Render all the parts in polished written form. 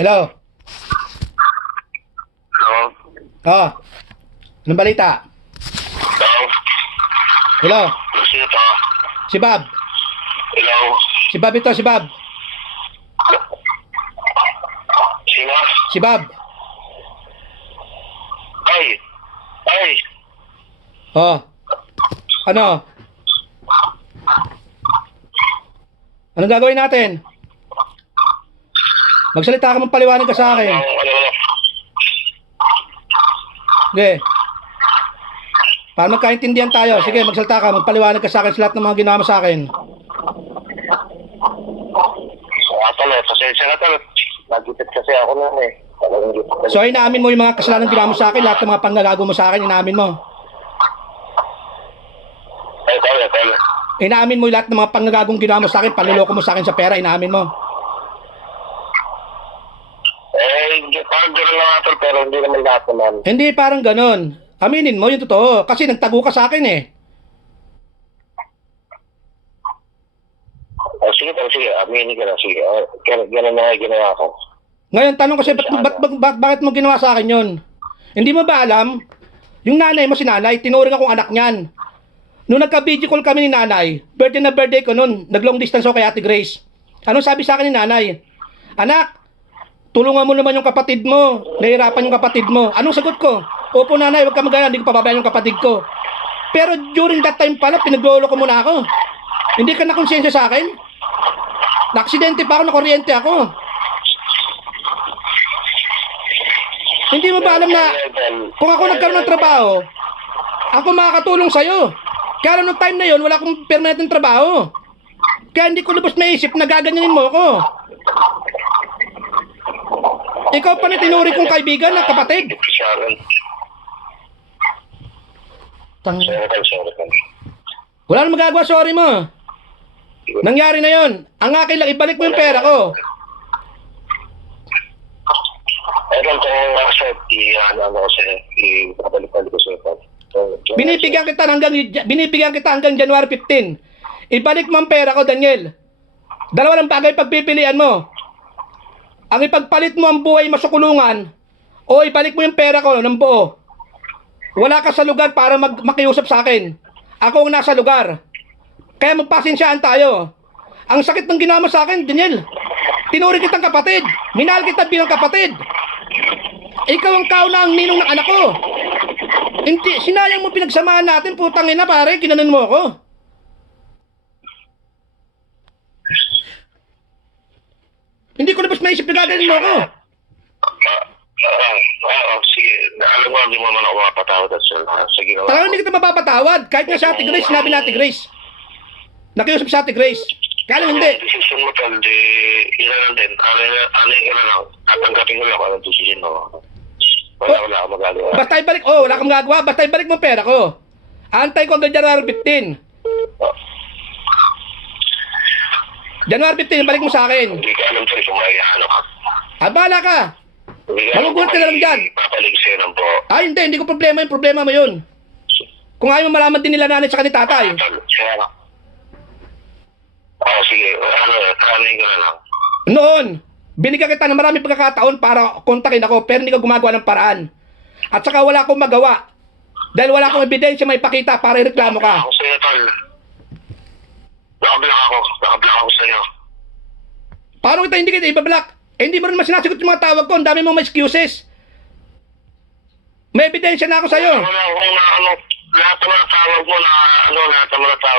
Hello? Hello? Oh, anong balita? Hello? Hello? Sino to? Si Bob. Hello? Si Bob ito, si Bob. Sino? Si Bob. Ay! Ay! Oh. Ano? Anong gagawin natin? Magsalita ka mong paliwanag ka sa akin. Ano? Sige. Para magkaintindihan tayo. Sige, magsalita ka. Magpaliwanag ka sa akin sa lahat ng mga ginawa mo sa akin. Tol, pasensya na tol. Nagipit kasi ako nun eh. Talagang gipit. So, inaamin mo yung mga kasalanan ginawa mo sa akin. Lahat ng mga panggagago mo sa akin, inaamin mo. Ay, tol. Inaamin mo yung lahat ng mga panggagagong ginawa mo sa akin. Panluloko mo sa akin sa pera, inaamin mo. Parang gano'n lang tol, pero hindi naman lahat naman. Hindi parang ganon. Aminin mo yung totoo. Kasi nagtago ka sa akin eh. Sige tol, sige. Aminin ka na, sige. Gano'n na ginawa ko. Ngayon, tanong ko sa'yo, bakit mo ginawa sa akin yun? Hindi mo ba alam? Yung nanay mo, si nanay, tinuring akong anak niyan. Nung nagka-video call kami ni nanay, birthday na birthday ko nun, nag-long distance ako kay Ate Grace. Anong sabi sa akin ni nanay? Anak, tulungan mo naman yung kapatid mo. Nahirapan yung kapatid mo. Anong sagot ko? Opo nanay, huwag ka mag-alala, hindi ko pababayaan yung kapatid ko. Pero during that time pala, pinaglolo ko muna ako. Hindi ka na konsensya sa akin? Naksidente pa ako, nakuryente ako. Hindi mo ba alam na kung ako nagkaroon ng trabaho, ako makakatulong sa'yo. Kaya nung time na yon, wala akong permanent trabaho. Kaya hindi ko lubos maisip na gaganyanin mo ako. Ikaw pa na tinuri kong kaibigan na kapatid. Sorry. Wala na magagawa, sorry mo. Nangyari na yon. Ang akin lang, ibalik mo yung pera ko. Ayun kung accept, ano ko sa'yo, ibabalik-balik ko sa'yo. Binibigyan kita hanggang January 15. Ibalik mo ang pera ko, Daniel. Dalawa lang bagay pagpipilian mo. Ang ipagpalit mo ang buhay mo sa kulungan o ibalik mo yung pera ko ng buo. Wala ka sa lugar para makiusap sa akin. Ako ang nasa lugar. Kaya magpasensyaan tayo. Ang sakit ng ginawa mo sa akin, Daniel. Tinuri kitang kapatid. Minahal kita bilang kapatid. Ikaw ang kaunang ninong ng anak ko. Hindi, sinayang mo pinagsamahan natin, putang ina pare, ginanon mo ako. Hindi ko labas maisip na gaganin mo ako. Sige. Alam mo, hindi mo naman ako mapatawad sa ginawa ko. Talagang hindi kita mapapatawad. Kahit nga sa Ate Grace, sinabi na Ate Grace. Nakiusap sa Ate Grace. Kaya lang hindi. Decision mo tal, yun na lang din. Ano yun na lang. Tatanggapin ko lang kung anong decision mo. Wala akong magagawa. Basta ibalik, wala kang magagawa. Basta ibalik mo ang pera ko. Antay ko hanggang January 15. January 15, balik mo sa akin. Hindi ka alam sa'yo kung may ano ka. Bahala ka. Magugulat ka na lang dyan. Papalig sa'yo ng po. Hindi ko problema yung problema mo yun. Kung ayaw mo malaman din nila nanay sa kanil tatay. Sige. Ano ko na lang. Noon, binigyan kita ng maraming pagkakataon para kontakin ako pero hindi ka gumagawa ng paraan. At saka wala akong magawa. Dahil wala akong ebidensya may pakita para ireklamo ka. Ako sa'yo, tol. Nakablock ako sa'yo. Paano hindi kita ibablock? Hindi mo rin naman sinasagot yung mga tawag ko. Ang dami mong may excuses. May ebidensya na ako sa'yo. Lahat ng mga tawag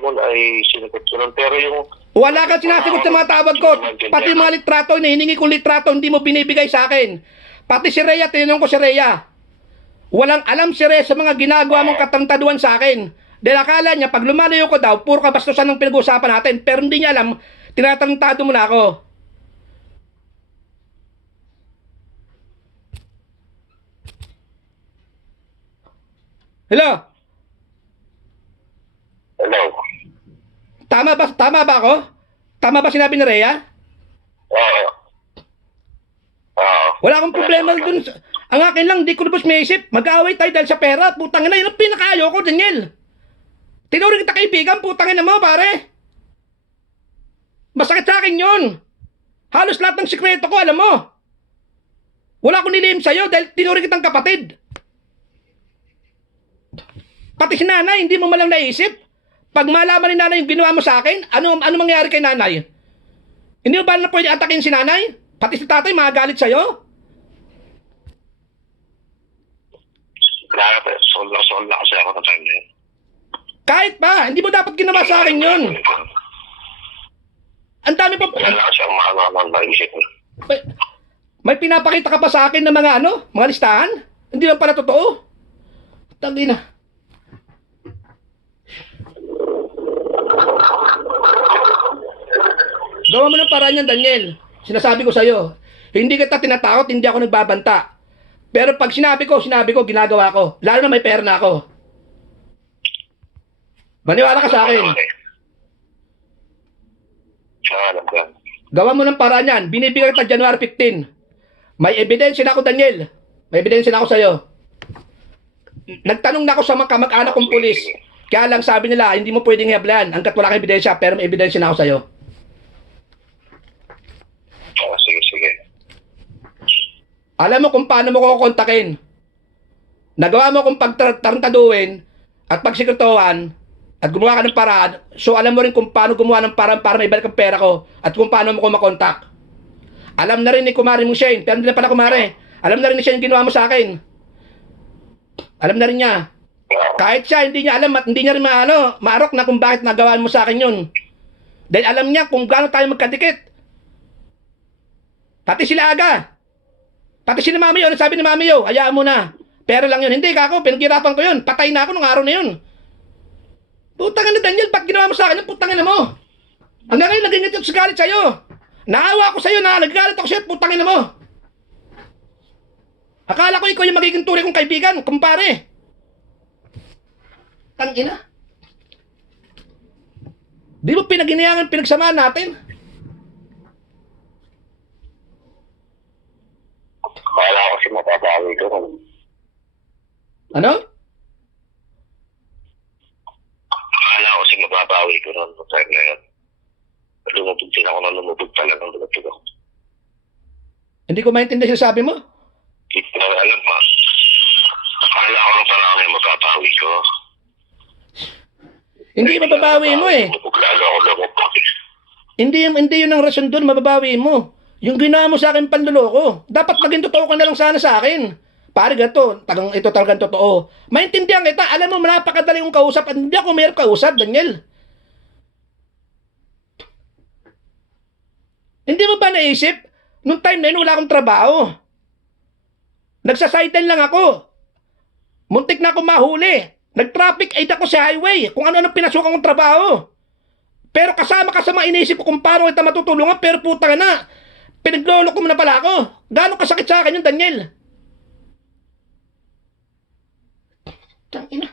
mo ay sinagot ko nun. Pero yung... Wala kang sinasagot sa mga tawag ko. Pati yung mga litrato, hinihingi kong litrato, hindi mo binibigay sa akin. Pati si Rhea, tinanong ko si Rhea. Walang alam si Rhea sa mga ginagawa mong katantaduan sa akin. Dahil akala niya, pag lumalayo ko daw, puro kabastusan ng pinag-uusapan natin. Pero hindi niya alam, tinatantado mo na ako. Hello? Hello? Tama ba ako? Tama ba sinabi ni Rhea? Oo. Wala akong problema dun. Ang akin lang, di ko lubos may isip. Mag-aaway tayo dahil sa pera. Putang ina, yun ang pinakaayaw ko, Daniel. Tinuri kita kaibigan, putang ina mo, pare. Masakit sa akin yun. Halos lahat ng sikreto ko, alam mo. Wala akong nilihim sa'yo dahil tinuri kitang kapatid. Pati si nanay, hindi mo malang naisip. Pag malaman ni nanay yung ginawa mo sa akin, ano mangyayari kay nanay? Hindi mo ba na pwede atakin si nanay? Pati si tatay magagalit sa'yo? Kaya pa, sold na kasi ako ng time na yun. Kahit pa, hindi mo dapat ginawa sa akin yun. Ang dami pa. Kaya lang kasi ang maisip mo. May pinapakita ka pa sa akin ng mga mga listahan? Hindi lang pala totoo. Tangina. Gawa mo ng paraan yan, Daniel. Sinasabi ko sa'yo, hindi kita tinatakot, hindi ako nagbabanta. Pero pag sinabi ko, ginagawa ko. Lalo na may pera na ako. Maniwala ka sa akin. Alam ko. Gawa mo ng paraan yan. Binibigyan kita January 15. May ebidensya na ako, Daniel. May ebidensya na ako sa'yo. Nagtanong na ako sa mga kamag-anak kong pulis. Kaya lang sabi nila, hindi mo pwedeng iablan hanggat wala kang ebidensya, pero may ebidensya na ako sa'yo. Sige. Alam mo kung paano mo ko kontakin. Nagawa mo kung pagtarantaduhin at pagsikretohan at gumawa ka ng paraan, so alam mo rin kung paano gumawa ng paraan para maibalik ang pera ko at kung paano mo ko makontak. Alam na rin ni Kumari mo Shane, pero hindi na pala Kumari. Alam na rin ni Shane yung ginawa mo sa akin. Alam na rin niya. Kahit siya, hindi niya alam at hindi niya rin maarok na kung bakit nagawaan mo sa akin yun. Dahil alam niya kung gaano tayo magkadikit. Pati sila Aga. Pati si Mami Yo, sabi ni Mami Yo, hayaan mo na. Pero lang yun. Hindi ka ako, pinaghirapan ko yun. Patay na ako nung araw na yun. Putang na Daniel, ba't ginawa mo sa akin? Putang na mo. Hanggang ngayon, naging ito sa galit sa'yo. Naawa ako sa'yo na, nagagalit ako sa'yo, putang na mo. Akala ko ikaw yung magiging tunay kong kaibigan, kumpare. Tangina. Di mo pinaginiyangan, pinagsamahan natin? Kala ko kasi mababawi ko. Ano? Kala ko kasi mababawi ko noon sa time na yun. Lumubog din ako na lumubog talagang lumubog ako. Hindi ko maintindihan yung sabi mo. Hindi ko na alam ha. Kala ko nung panahon na mababawi ko. Hindi mababawi mo eh. Lumubog lalo ako lumubog. Hindi yun ang rason doon, mababawi mo. Yung ginawa mo sa akin panluloko, dapat maging totoo ka na lang sana sa akin. Pare gato, ito talagang totoo. Maintindihan kita, alam mo, napakadali kong kausap at hindi ako mayroong kausap, Daniel. Hindi mo ba naisip? Nung time na yun, wala akong trabaho. Nagsasideline lang ako. Muntik na ako mahuli. Nag-traffic aid ako sa highway. Kung ano-ano pinasukan kong trabaho. Pero kasama mga inisip ko kung paano kita matutulungan. Pero puta na, pinaglolo ko mo na pala ako. Gano'ng kasakit sa akin yun, Daniel? Tangina.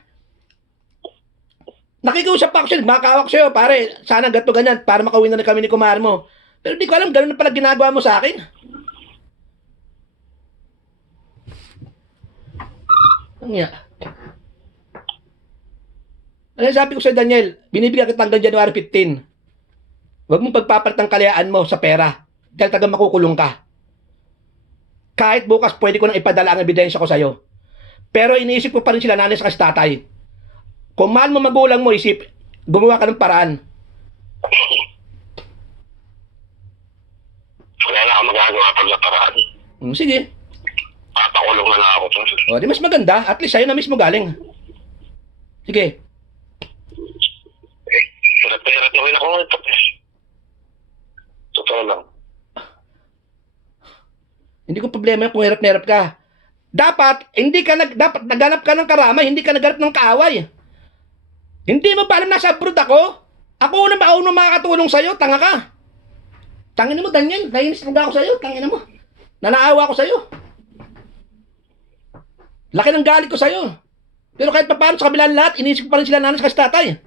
Nakikiusap pa ako siya, makakawak sa'yo, pare. Sana gato ganyan, para makauwi na kami ni Kumari mo. Pero di ko alam, gano'n na pala ginagawa mo sa akin. Ang iya. Ano sabi ko sa Daniel, binibigyan kita hanggang January 15. Huwag mong pagpapalit ang kalayaan mo sa pera. Dahil taga makukulong ka. Kahit bukas, pwede ko nang ipadala ang ebidensya ko sa'yo. Pero iniisip ko pa rin sila nanay sa tatay. Kung mahal mo magulang mo, gumawa ka ng paraan. Wala na akong magagawa pag na paraan. Sige. Papakulong na lang ako to. O, di mas maganda. At least sa'yo na mismo galing. Sige. Hirap na rin ako ngayon. Totoo lang. Hindi ko problema kung hirap na hirap ka. Dapat naghanap ka ng karamay, hindi ka naghanap ng kaaway. Hindi mo ba alam nasa abroad ako? Ako na maunang makakatulong sa'yo, tanga ka. Tangin mo, Daniel, nainis talaga ako sa'yo, tangin mo. Nanaawa ako sa'yo. Laki ng galit ko sa'yo. Pero kahit pa paano sa kabilang lahat, inisip ko pa rin sila nanay sa tatay.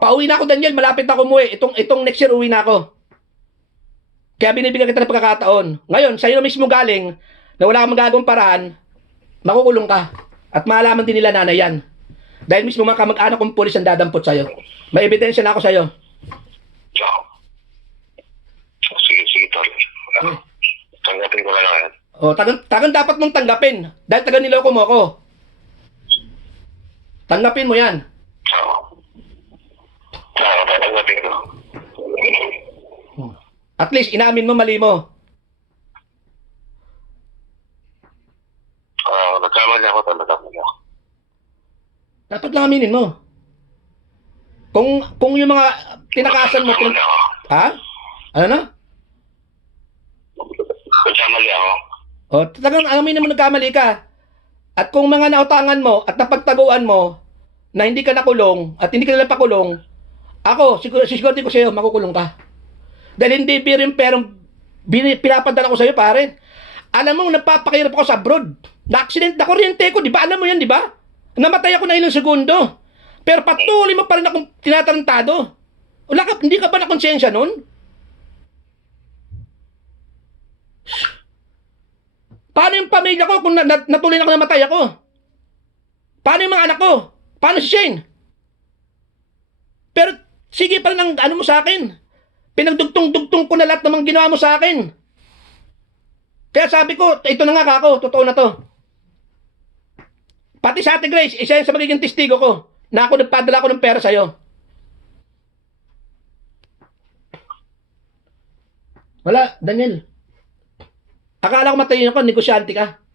Pauwi na ako, Daniel, malapit na ako umuwi. Itong next year, uwi na ako. Kaya binibigyan kita ng pagkakataon. Ngayon, sa'yo na mismo galing, na wala kang magagawang paraan, makukulong ka. At maalaman din nila nanay yan. Dahil mismo mga kamag-anak kong pulis ang dadampot sa'yo. May ebidensya na ako sa'yo. Sige, tol. Tanggapin ko na lang yan. O, tagang dapat mong tanggapin. Dahil taga niloko mo ako. Tanggapin mo yan. Oo. Oo, tatanggapin ko. At least, inamin mo mali mo. Nagkamali ako talaga. Dapat lang aminin mo. Kung yung mga tinakasan mo... Nagkamali ako. Ha? Ano na? Nagkamali ako. O, talagang aminin mo nagkamali ka. At kung mga nautangan mo at napagtaguan mo na hindi ka nakulong at hindi ka nila pakulong, ako, siguro ko sa'yo, makukulong ka. Dahil hindi birin perang pinapadala ko sa'yo, pare. Alam mo, nagpapakirap ako sa abroad. Na-accident na kuryente ko, di ba? Alam mo yan, di ba? Namatay ako na ilang segundo. Pero patuloy mo pa rin akong tinatarantado. Hindi ka ba na konsensya nun? Paano yung pamilya ko kung natuloy na ako namatay ako? Paano yung mga anak ko? Paano si Shane? Pero sige pa rin ang ano mo sa akin. Pinagdugtong-dugtong ko na lahat ng mga ginawa mo sa akin. Kaya sabi ko, ito na nga kako, totoo na to. Pati sa Ate Grace, isa yan sa magiging testigo ko na ako nagpadala ko ng pera sa'yo. Wala, Daniel. Akala ko matalino ka, negosyante ka.